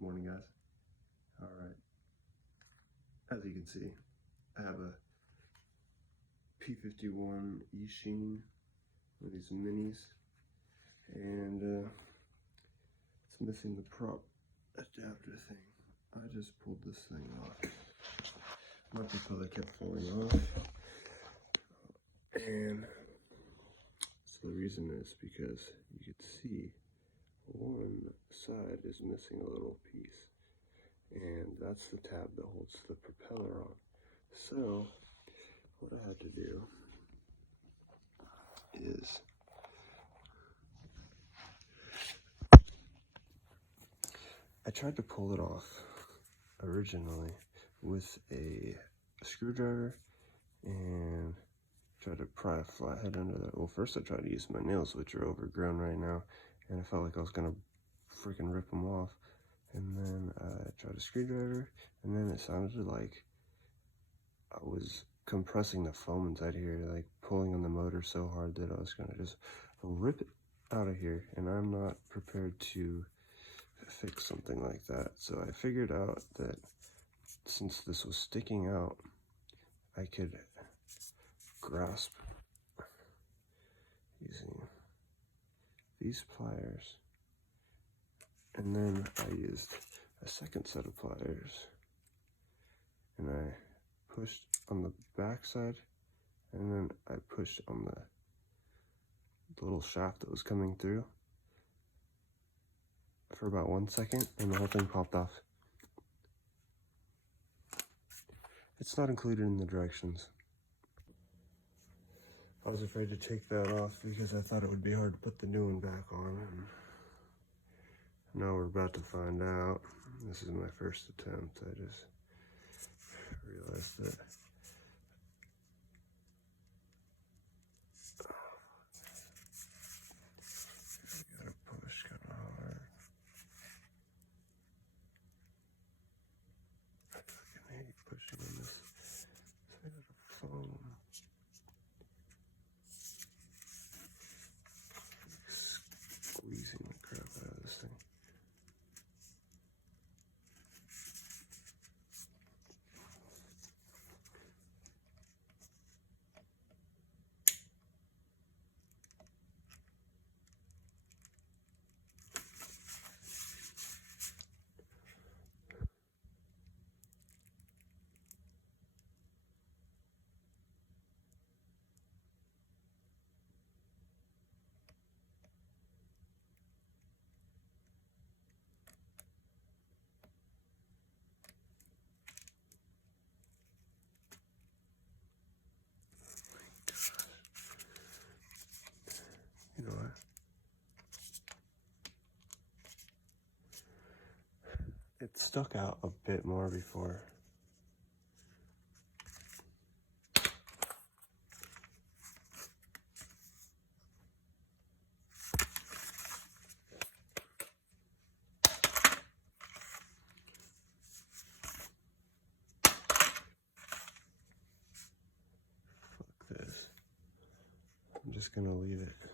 Good morning, guys. All right, as you can see, I have a p51 Eachine with these minis, and it's missing the prop adapter thing. I just pulled this thing off. My propeller kept falling off, and so the reason is because you can see one side is missing a little piece, and that's the tab that holds the propeller on. So what I had to do is I tried to pull it off originally with a screwdriver and tried to pry a flathead under that. Well, first I tried to use my nails, which are overgrown right now, and I felt like I was gonna freaking rip them off. And then I tried a screwdriver, and then it sounded like I was compressing the foam inside here, like pulling on the motor so hard that I was gonna just rip it out of here, and I'm not prepared to fix something like that. So I figured out that since this was sticking out, I could grasp using these pliers, and then I used a second set of pliers, and I pushed on the back side, and then I pushed on the little shaft that was coming through for about 1 second, and the whole thing popped off. It's not included in the directions. I was afraid to take that off because I thought it would be hard to put the new one back on, and now we're about to find out. This is my first attempt. I just realized that you gotta push kind of hard. I fucking hate pushing on this side of the phone. Squeezing the crap out of this thing. You know what? It stuck out a bit more before. Fuck this. I'm just gonna leave it.